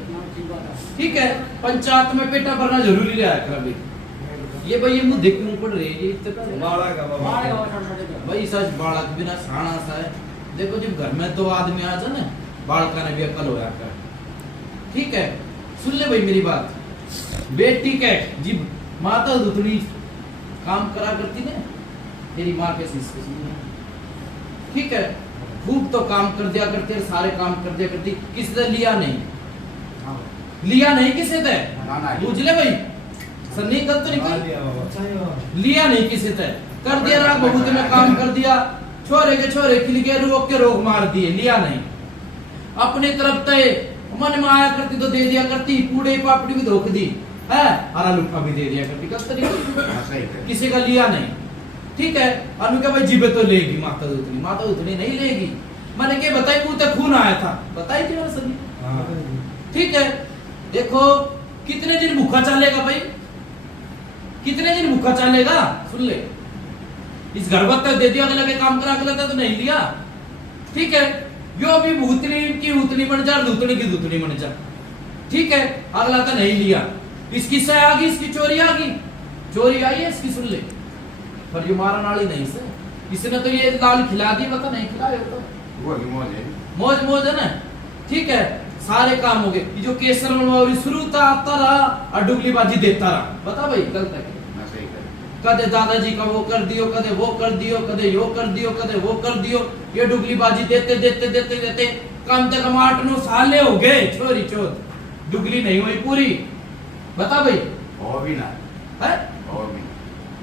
ठीक है। पंचायत में पेटा भरना जरूरी रहा है अभी, ये भाई ये मुंह देखने पड़ रही है इतना बाड़ा का बाबा भाई, सच बाड़ा के बिना साणा सा है। देखो जब घर में तो आदमी आ जाए ना, बालका ने भी अकल हो जाता है, ठीक है। सुन ले भाई मेरी बात, बेटी के जी माता दुतनी काम करा करती ना, तेरी माँ के शीश के सुन, ठीक है, खूब तो काम कर दिया करते, सारे काम कर दिया करती, किसी से लिया नहीं किसी से, बुझ ले भाई सन्नी गलत तो नहीं, लिया नहीं किसी से, कर दिया राग बहुत में काम कर दिया, छोरे के लिए रोक के रोक मार दिए, लिया नहीं, अपनी तरफ तय मन में आया करती तो दे दिया करती, पूड़े पापड़ी भी धोख दी है, हरा लुट्ठा भी दे दिया करती, गलत नहीं, किसी का लिया नहीं, ठीक है। अनु क्या भाई जीबे तो लेगी माता उतनी नहीं लेगी, मैंने क्या बताई, मुंह तक खून आया था, बताई थी मैंने सभी। हाँ। ठीक है, देखो कितने दिन भूखा चलेगा भाई, कितने दिन भूखा चलेगा? सुन ले, इस घर तक दे दिया, अगले के काम करा के तो नहीं लिया। ठीक है, यो भी भूतनी की भूतनी बन जा, दूतनी की दूतनी बन जा। ठीक है, अगला तो नहीं लिया, इसकी सह आ गई, इसकी चोरी आ गई, चोरी आई है इसकी, सुन ले, पर ये मारा नाली नहीं से, इसने तो ये दाल खिला दी, बता नहीं खिलाए तो वो ही मौज है। मौज मौज है ना। ठीक है, सारे काम हो गए। ये जो केसर मनवारी शुरू था आता रहा और डुगलीबाजी देता रहा, बता भाई गलत है? ना सही कर। कदे दादाजी का वो कर दियो, कदे वो कर दियो, कदे यो कर दियो, कदे वो कर दियो। ये डुगलीबाजी देते देते देते देते कम से कम 8-9 साल हो गए, छोरी चोत डुगली नहीं हुई पूरी, बता भाई। और भी ना है और भी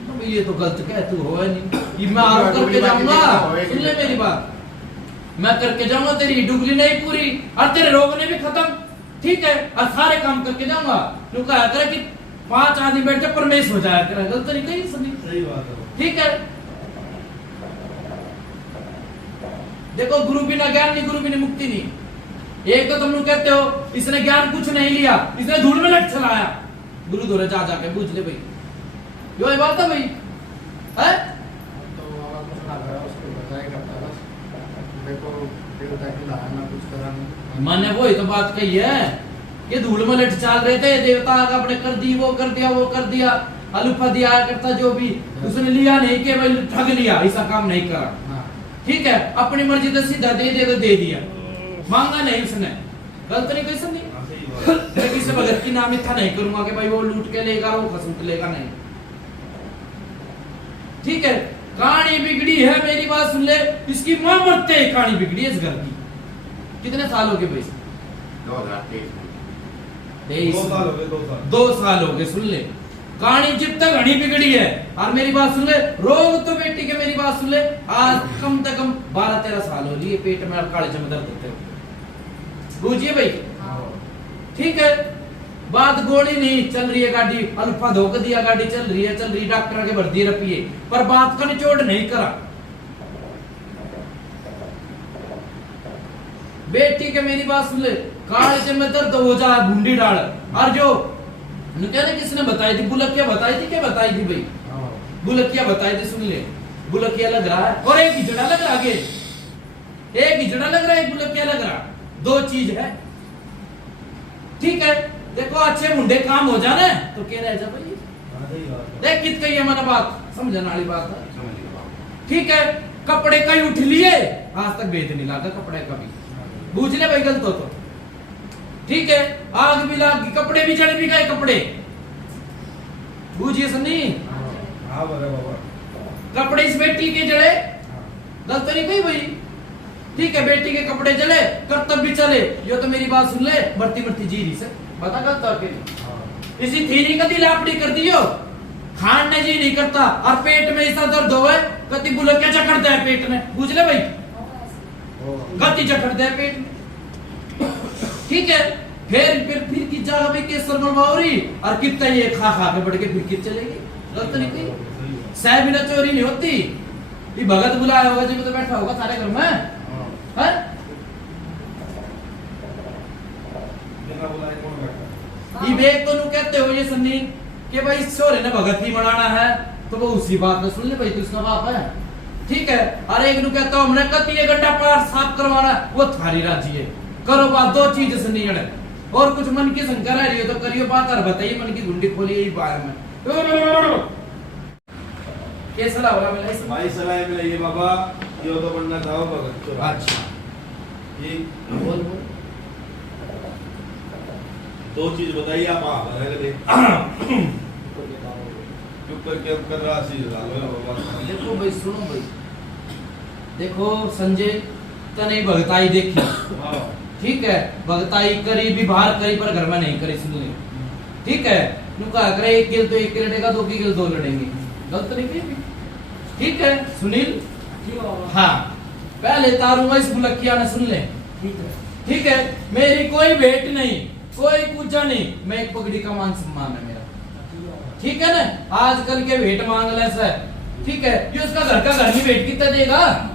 तो ये तो गलत कह, तू हो नहीं, ये मैं आरोप करके जाऊंगा, सुन ले मेरी बात, मैं करके जाऊंगा, तेरी डुगली नहीं पूरी और तेरे रोकने भी खत्म। ठीक है, और सारे काम करके जाऊंगा, तू कहा करे कि 5 आदमी बैठ जा परमेश हो जाया करे, गलत तरीका ही सही। सही बात है। ठीक है, देखो गुरु बिना ज्ञान नहीं, गुरु बिना मुक्ति नहीं। एक तो तुम लोग कहते हो इसने ज्ञान कुछ नहीं लिया, इसने धूल में लट चलाया, गुरु दोरे जा जाके पूछ ले भाई, यो ये बात है भाई, है? तो और कुछ ना करा, उसको बताया करता बस, देखो देवता की लाना कुछ करा नहीं। मैंने वही तो बात कही है, ये धूल में लट चाल रहे थे, देवता आगे अपने कर दी, वो कर दिया, वो कर दिया, अलूफा दिया करता जो भी, उसने लिया नहीं, केवल ठग लिया, ऐसा काम नहीं करा। हाँ। ठीक है, अपनी मर्जी से सीधा दे दे तो दे दिया, मांगा नहीं उसने, गलत नहीं कैसे नहीं। हाँ, सही बात है। मैं किसी भगत की नाम इतना नहीं करूंगा कि भाई वो लूट के लेगा, वो खसूट लेगा, नहीं। ठीक है, कहानी बिगड़ी है, मेरी बात सुन ले, इसकी मां मरते ही कहानी बिगड़ी है इस घर की। कितने साल हो गए भाई? 2023 2 साल हो गए, 2 साल। 2 साल हो गए, सुन ले, कहानी जब तक घड़ी बिगड़ी है। और मेरी बात सुन ले, रोग तो बेटी के, मेरी बात सुन ले, आज कम से कम 12-13 साल हो लिए पेट में और काले में दर्द होते हुए, बूझिए भाई। ठीक है, बात गोली नहीं चल रही है, गाड़ी अल्फा धोख दिया, गाड़ी चल रही है, डॉक्टर के भर्ती रखिए, पर बात का निचोड़ नहीं करा। बेटी के मेरी बात सुन ले, काले में दर्द हो जा, भूंडी डाल, और जो कहते किसने बताई थी, बुलकिया बताई थी, क्या बताई थी भाई? बुलकिया बताई थी, सुन ले, बुलकिया लग रहा है और एक हिजड़ा लग रहा, आगे एक हिजड़ा लग रहा है, एक बुलकिया लग रहा, 2 चीज है। ठीक है, देखो अच्छे मुंडे काम हो जाने तो क्या रह जा भाई, हाँ, सही बात है। देख कित कही है मैंने बात, समझने वाली बात है। समझ गया। ठीक है, कपड़े कहीं उठ लिए, आज तक बेच नहीं लगा कपड़े का भी, बूझ ले भाई गलत हो तो। ठीक है, आग भी लागी, कपड़े भी जल भी गए, कपड़े बूझिए सन्नी, हाँ बोले बाबा। कपड़े इस बेटी के जड़े, गलत नहीं कही भाई। ठीक है, बेटी के कपड़े जले, कर्तव्य भी चले, यो तो मेरी बात सुन ले, मरती मरती जी रही से, बता गलत तो अकेले इसी थीरी कदी लापड़ी कर दियो, खान ने जी नहीं करता, और पेट में ऐसा दर्द होवे, कति बुलकिया चकड़ता है पेट में, बूझ ले भाई, कति चकड़ता है पेट में। ठीक है, फिर की जगह भी केसर मनवारी, और कितना ये खा खा के बढ़ के फिर कित चलेगी, गलत नहीं कही। सह बिना चोरी नहीं होती, ये भगत बुलाया होगा जी तो बैठा होगा सारे घर में, है? बिना बुलाए कौन बैठा? ये बेग तो नु कहते हो ये सन्नी कि भाई सोरे ने भगत ही बनाना है, तो वो उसी बात में सुन ले भाई, तू उसका बाप है। ठीक है, और एक नु कहता हूं हमने कति ये गड्ढा पार साफ करवाना, वो थारी राजी है, करो बात, 2 चीज से नहीं अड़े, और कुछ मन की शंका रह रही हो तो करियो बात, और बताइए मन की गुंडी खोली यही बाहर में। कैसा लगा मिला इस भाई सलाह मिला ये बाबा, ये तो बनना था वो भगत चोर। अच्छा ये बोल बोल 2 चीज बताइए आप, रह गए चुप करके अब कर रहा सी डालो बाबा। देखो भाई, सुनो भाई, देखो संजय तने भगताई देखी, हाँ। ठीक है, भगताई करी भी बाहर करी, पर घर में नहीं करी, सुन ले। ठीक है, नुका करे 1 गिल तो 1 लड़ेगा, 2 की गिल 2 लड़ेंगे, गलत नहीं की। ठीक है सुनील, हाँ पहले तारूंगा इस बुलकिया ने, सुन ले। ठीक है, मेरी कोई भेंट नहीं, कोई पूजा नहीं, मैं एक पगड़ी का मान सम्मान है मेरा। ठीक है ना, आजकल के भेंट मांग ले सर, ठीक है, ये उसका घर का घर ही भेंट कितना देगा,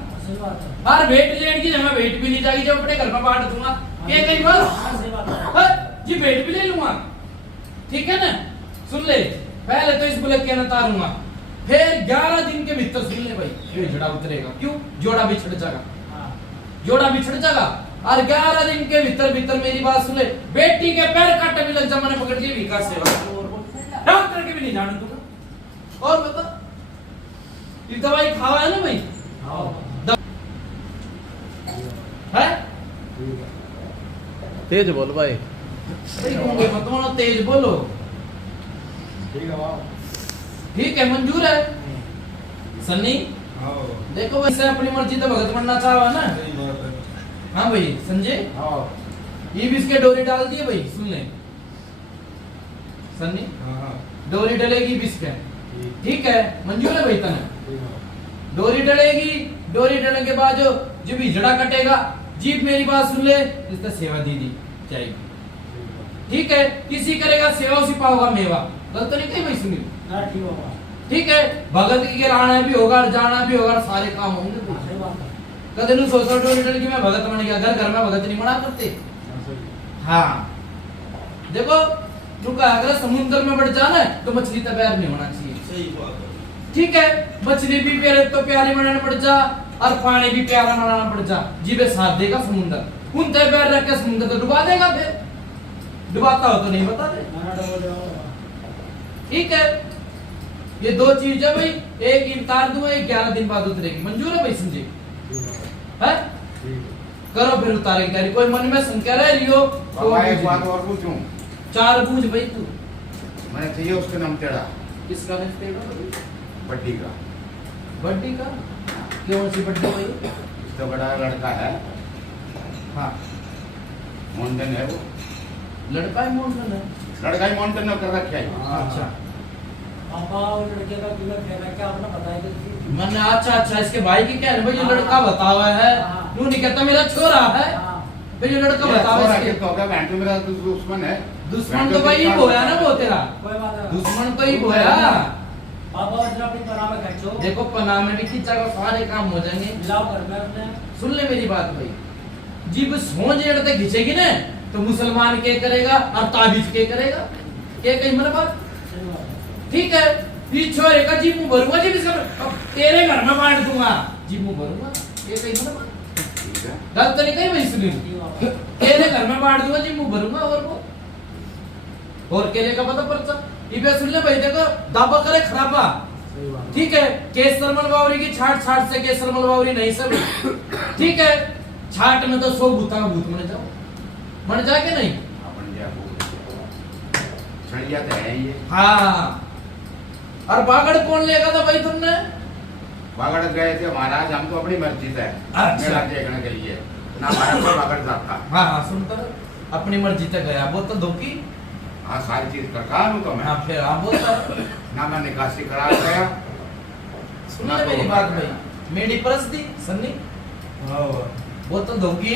और वेट लेने की जब वेट भी नहीं जाएगी जब अपने घर में बांट दूंगा ये कहीं बात हाँ, सही बात है। हाँ, जी वेट भी ले लूंगा ठीक है ना सुन ले पहले तो इस बुलेट के ना तारूंगा फिर 11 दिन के भीतर सुन ले भाई ये जड़ा उतरेगा क्यों जोड़ा बिछड़ जाएगा हाँ। जोड़ा बिछड़ जाएगा और 11 दिन के भीतर भीतर मेरी बात सुन ले बेटी के पैर काटे भी लग जा मैंने पकड़ के विकास सेवा डॉक्टर के भी नहीं जाने दूंगा और बता ये दवाई खावा है ना भाई हाँ। है तेज बोल भाई सही कहूंगे मतलब ना तेज बोलो ठीक है वाह ठीक है मंजूर है सन्नी हाँ देखो वैसे अपनी मर्जी तो भगत बनना चाहो ना सही बात है हाँ भाई संजय हाँ ये भी इसके डोरी डाल दिए भाई सुन ले सन्नी हाँ हाँ डोरी डलेगी बिस्के ठीक है मंजूर है भाई तने ठीक है डोरी डलेगी डोरी डलने के बाद जो भी जड़ा कटेगा जीप मेरी बात सुन ले इसका सेवा दीदी जाएगी ठीक है किसी करेगा सेवा उसी पाओगा मेवा गलत तो नहीं कही भाई सुनी हाँ, ठीक होगा। ठीक है भगत के लाना भी होगा और जाना भी होगा और सारे काम होंगे हाँ, सही बात है। कदे नु सोचो डोरी डल की मैं भगत बन गया घर घर में भगत नहीं बना करते हाँ देखो रुका अगर समुद्र में बढ़ जाना है तो मछली तो पैर नहीं होना चाहिए सही बात है ठीक है मछली भी प्यारे तो प्यारी बनाना पड़ जा और पानी भी प्यारा बनाना पड़ जा जीवे साथ देगा समुद्र उन तय पैर रख के समुद्र तो डुबा देगा फिर डुबाता हो तो नहीं बता दे ना डबल जाओ। ठीक है ये दो चीज है भाई एक इफ्तार दूंगा एक 11 दिन बाद उतरेगी मंजूर है भाई संजय है करो फिर उतारे की तैयारी कोई मन में शंका रह रही हो तो बाबा एक बात और पूछूं चार बूझ भाई तू मैंने चाहिए उसके नाम तेरा किसका है तेरा बड्डी का बर्थडे का क्यों सी बर्थडे भाई इससे बड़ा लड़का है हाँ माउंटेन है वो लड़का है मोहन है लड़का ही माउंटेन में कर रखा है अच्छा पापा और लड़के का क्यों कहना क्या आपने बताया मैंने अच्छा अच्छा इसके भाई की क्या है भाई ये लड़का बतावा है हाँ। तू नहीं कहता मेरा छोरा है भाई ये लड़का बतावा छोरा इसके के तो क्या बैंड में मेरा दुश्मन है दुश्मन तो भाई वो है ना वो तेरा कोई बात नहीं। दुश्मन तो ही वो है पापा जरा अपनी पनाह में खींचो। देखो पना में भी खींचा का सारे काम हो जाएंगे मिलाओ घर में अपने। सुन ले मेरी बात भाई जीब सो जेड़ तक खींचेगी ना तो मुसलमान के करेगा और ताबीज के करेगा के कहीं मेरे बात सही बात है। ठीक है ये छोरे का जीप मुंह भरूंगा जीप इसका अब तेरे घर में बांट दूंगा जीप मुंह भरूंगा ये कहीं मेरे बात ठीक है गलत तो नहीं कही भाई सुनी ठीक बात है। तेरे घर में बांट दूंगा जी मुंह भरूंगा और वो और केले का पता परचा ये सुन ले भाई देखो दावा करे खराबा ठीक है केसर मलबावरी की छाट छाट से केसर मलबावरी नहीं सब ठीक है छाट में तो 100 भूता का भूत मर जाओ मर जाए कि नहीं अपन क्या छड़िया तो है ये हाँ और बागड़ कौन लेगा था भाई तुमने बागड़ गए थे महाराज हम तो अपनी मर्जी से अच्छा। मेला देखने के लिए ना हमारा कोई बागड़ साहब था हाँ हाँ सुनता अपनी मर्जी तक गया वो तो धोखी हाँ सारी चीज कर रहा हूँ तो मैं हाँ फिर हाँ बोलता ना मैं निकासी करा गया सुन ले मेरी बात भाई मेरी परस्ती सन्नी हाँ वो तो धोखी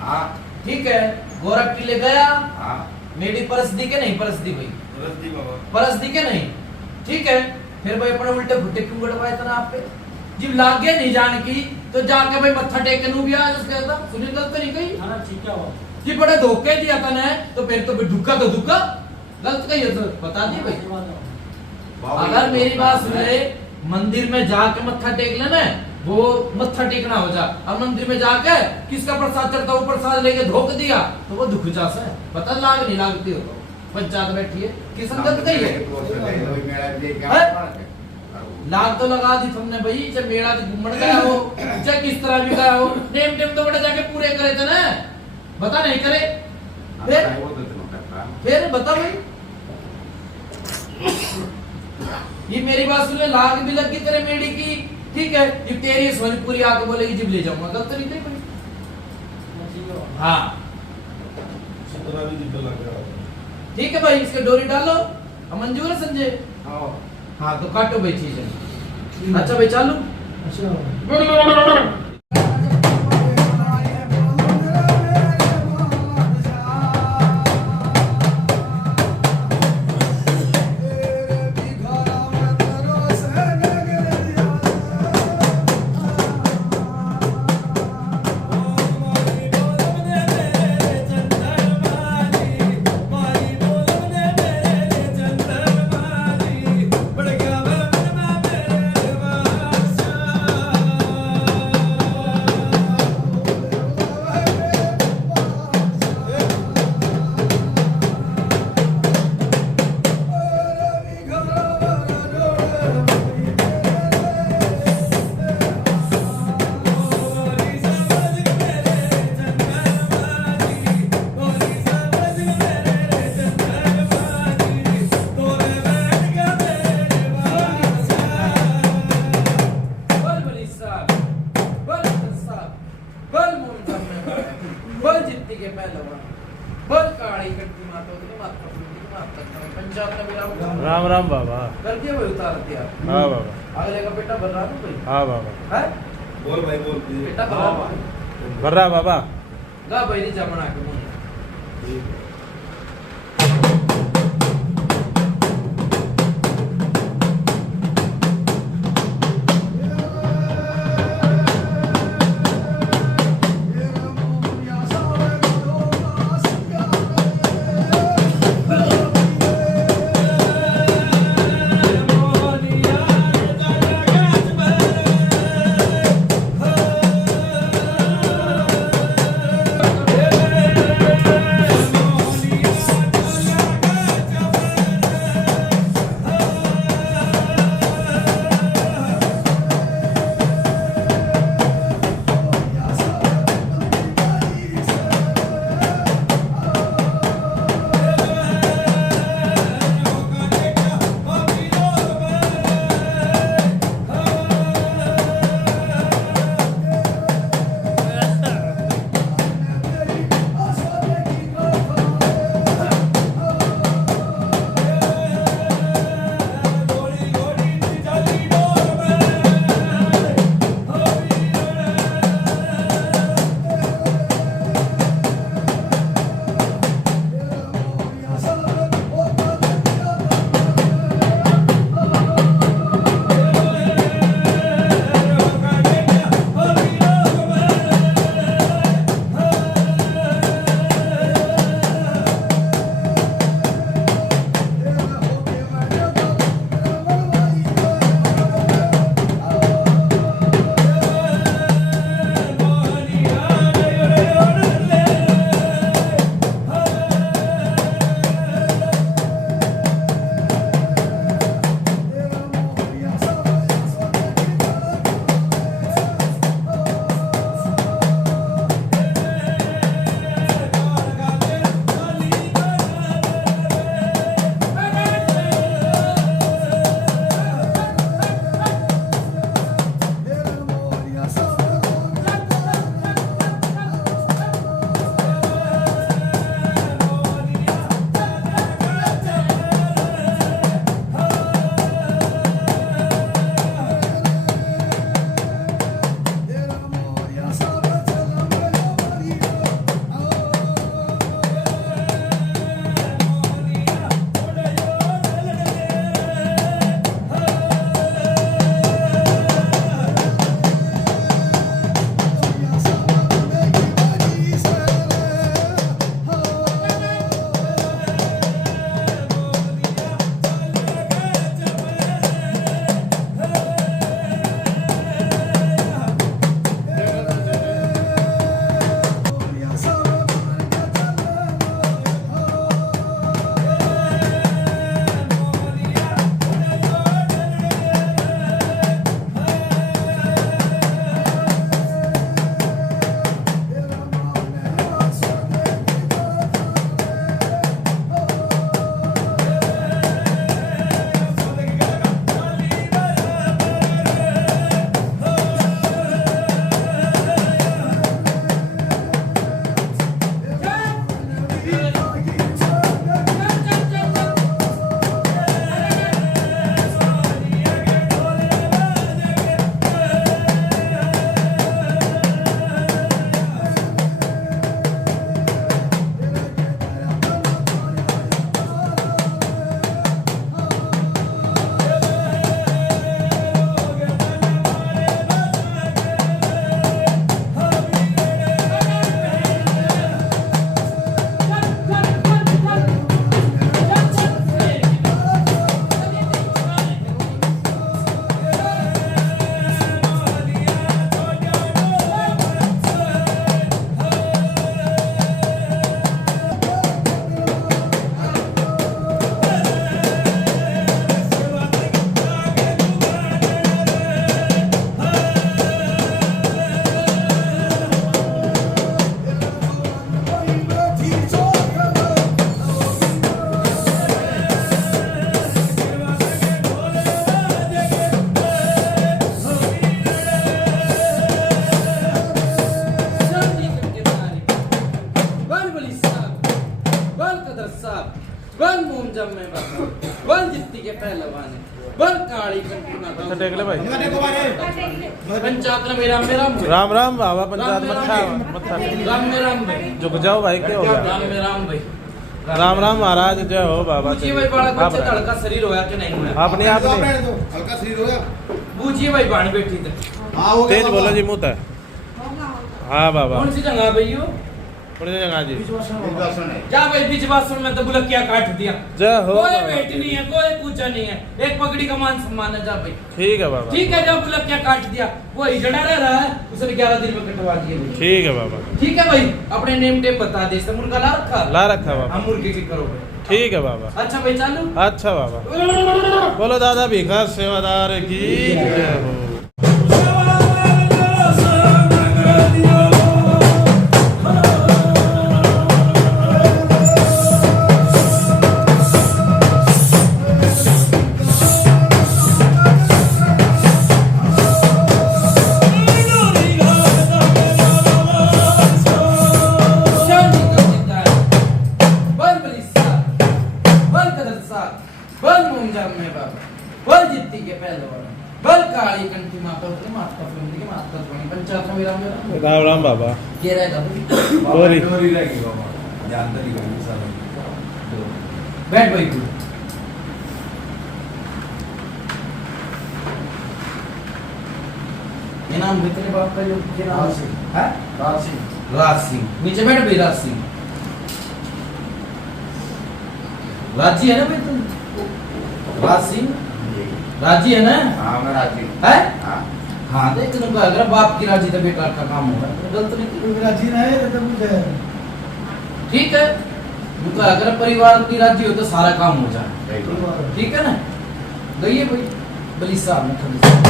हाँ ठीक है गोरख किले गया हाँ मेरी परस दी के नहीं परस दी भाई रस्ती बाबा परस दी के नहीं ठीक है फिर भाई अपने उल्टे फुट्टे क्यों गड़वाए तना आप पे जब लागे नहीं जान की तो जाके भाई मत्था टेक नू भी आ उसके था सुनील गलत तो नहीं कही हाँ ना, ठीक है वो। जी बड़े धोखे दिया था ने तो फिर तो दुक्का गलत कही है तो बता दी भाई सही बात है। अगर मेरी बात सुन ले मंदिर में जाके मत्था टेक लेना वो मत्था टेकना हो जा और मंदिर में जाके किसका प्रसाद चढ़ता वो प्रसाद लेके धोख दिया तो वो दुख जा सा है पता लाग नहीं लागती हो तो पंचायत बैठी है किस संगत गई है लाग तो लगा दी तुमने भाई जब मेला घूमने गया हो चाहे किस तरह भी गया हो टेम टेम तो बड़ा जाके पूरे करे थे ना बता नहीं करे फिर बता भाई ये मेरी बात सुन ले लाग भी लग गई तेरे मेड़ी की ठीक है ये तेरी सोनीपुरी आके बोलेगी जब ले जाऊंगा गलत तो नहीं थे भाई ठीक है वो। हाँ सत्रह भी जितना लग रहा है ठीक है भाई इसके डोरी डालो अब मंजूर है संजय हाँ तो काटो भाई चीज है अच्छा भाई चालू अच्छा। बोल काली कंठी माता उतरी माता फुलंदी की माता तक पंचायत में विराम राम राम बाबा कर दिया भाई उतार दिया हाँ बाबा अगले का बेटा भर रहा है भाई हाँ बाबा है बोल भाई बोल बेटा भर रहा है भर रहा बाबा गा भाई नहीं जमना के मुंह साहब बोल कदर साहब बोल मोमजम में बाबा बोल जित्ती के पहलवान बोल काली कंठी माता टेक ले भाई पंचायत में राम राम राम बाबा पंचायत मत्था मत्था राम भाई झुक जाओ भाई क्या हो गया राम भाई राम राम महाराज जय हो बाबा बूझिए भाई बड़ा बच्चे तड़का शरीर होया कि नहीं होया अपने आप ने हल्का शरीर हो गया बूझिए भाई बाण बैठी थे हाँ हो गया तेज बोलो जी मुंह तक हाँ बाबा कौन सी जगह भाई यो थोड़ी जगह जी विश्वासन है जा भाई बीच बासन में तो बुलकिया काट दिया जय हो कोई बाबा। बेट नहीं है कोई पूजा नहीं है एक पगड़ी का मान सम्मान है जा भाई ठीक है बाबा ठीक है जब बुलकिया काट दिया वो हिजड़ा रह रहा है उसे 11 दिन में कटवा दिए भाई ठीक है बाबा ठीक है भाई अपने नेम टेम बता दे सब मुर्गा ला रखा ला रखा बाबा हम मुर्गे की करो भाई ठीक है बाबा अच्छा भाई चालू अच्छा बाबा बोलो दादा भिखा सेवादार की जय हो शांति का चिंता है बोल बलिसा बोल कदर साहब बोल मोमजाम में बाबा बोल जित्ती के पहलवान बोल काली कंठी माता उतरे माता फुंदी के माता बनी पंचायत में मेरा राम राम बाबा ये रहेगा भाई डोरी डोरी रहेगी बाबा जानता नहीं कभी सारा बैठ भाई तू ये नाम कितने बाप का जो ये नाम राज सिंह। है राज सिंह नीचे बैठ भाई राज सिंह राजी है ना भाई तुम राज सिंह राजी है ना हाँ मैं राजी है हाँ हाँ देख तुम अगर बाप की राजी तो बेकार का काम होगा गलत नहीं कोई राजी ना है तो मुझे ठीक है उनका अगर परिवार की राजी हो तो सारा काम हो जाए ठीक है ना गइए भाई बली साहब ने खड़ी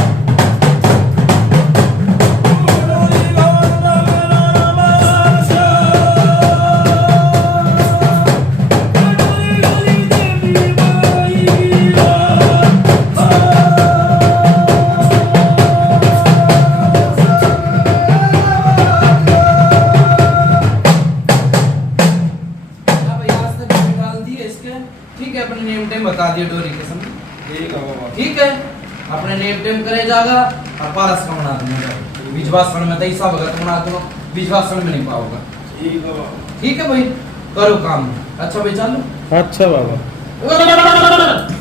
ठीक है अपने नेम टेम बता दिए डोरी के समझ ठीक है बाबा ठीक है अपने नेम टेम करे जागा और पारस का बना दूंगा विश्वासन में तो ऐसा भगत बना दूंगा विश्वासन में नहीं पाओगा ठीक है बाबा ठीक है भाई करो काम अच्छा भाई चलो अच्छा बाबा